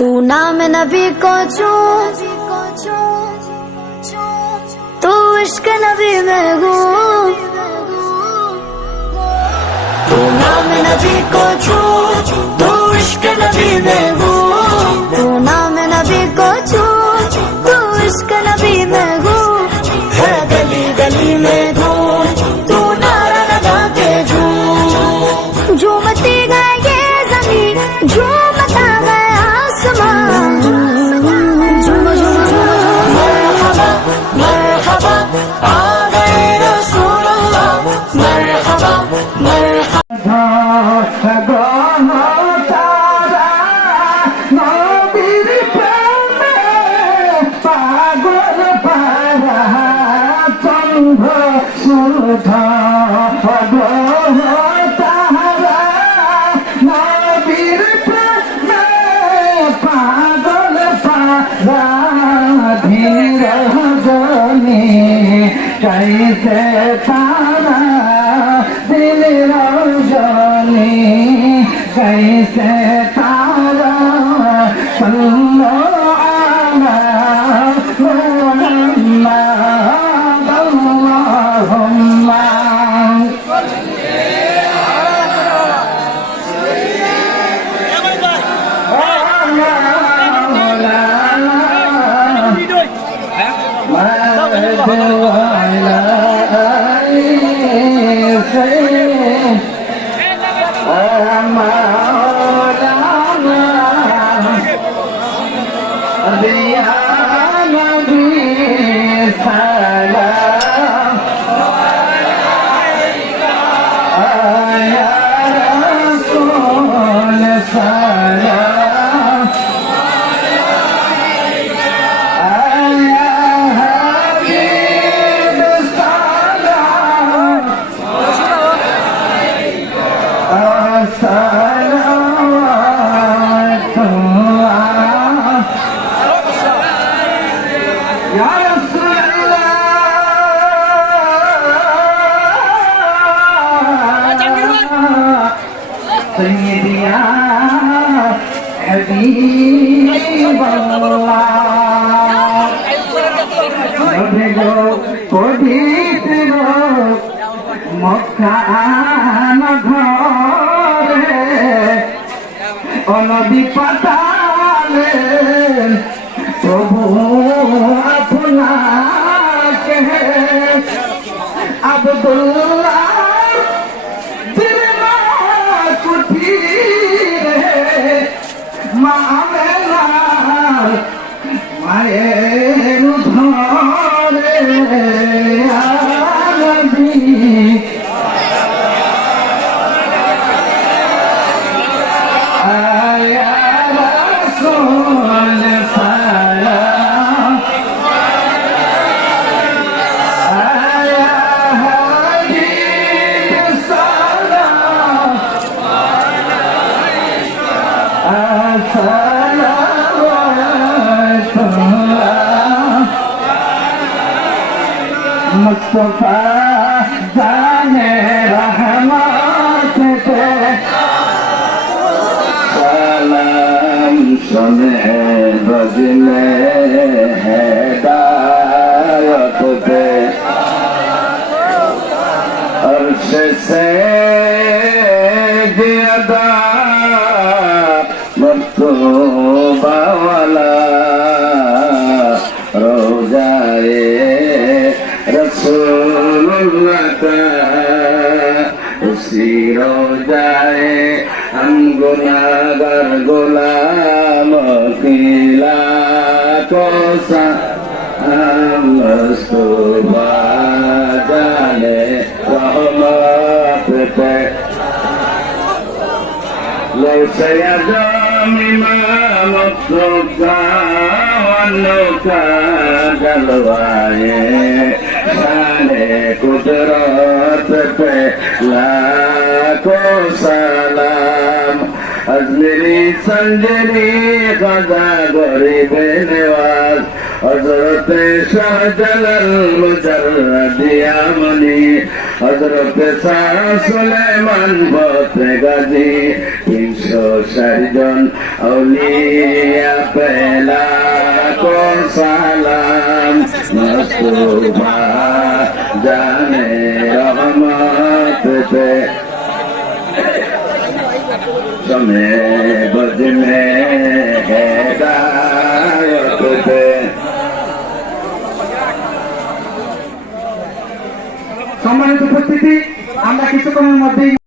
तू नाम नबी को छू, तू इश्क नबी में हूँ। तू नाम नबी को छू, तू इश्क नबी में हूँ। तू नाम नबी को छू, तू इश्क नबी में हूँ। है गली गली में धूम, तू नारा लगा के झूम। झूमती गए ये जमीन, झूमता गए आसमान। झूम झूम मरहबा मरहबा आ गए रसूलुल्लाह। मरहबा मरहबा कैसे तारा दिल रोशनी, कैसे तारा सल्लो अला मुहम्मद अल्लाहुम्मा নদী পাতালে প্রভু আপনাকে আব্দুল্লাহ কুঠিরে মা আমেনার মায়ের ধরে নবী मुस्तफा जाने रहमत पे सलाम सुने बजने हिदायत पे अर्श से ज़्यादा मर्तबा वाला रोज़ाए रसूलुल्लाह का उसी रोज़ाए हम गुनाहगार गुलाम किला को मुस्तफा जाने रहमत पे लो सयदम इमाम का का जलवाए शाने कुदरत पे लाखों सलाम। अजमेरी संजरी खजा गरीब नवाज हजरत शाहजलाल मुजर्रदिया मनी हजरत शाह सुलेमान फतेह गाजी 360 জন আউলিয়া मुस्तफा जाने रहमत पे समय बज में हिदायत पे সম্মানিত উপস্থিতি আমরা কিছুক্ষণের মধ্যেই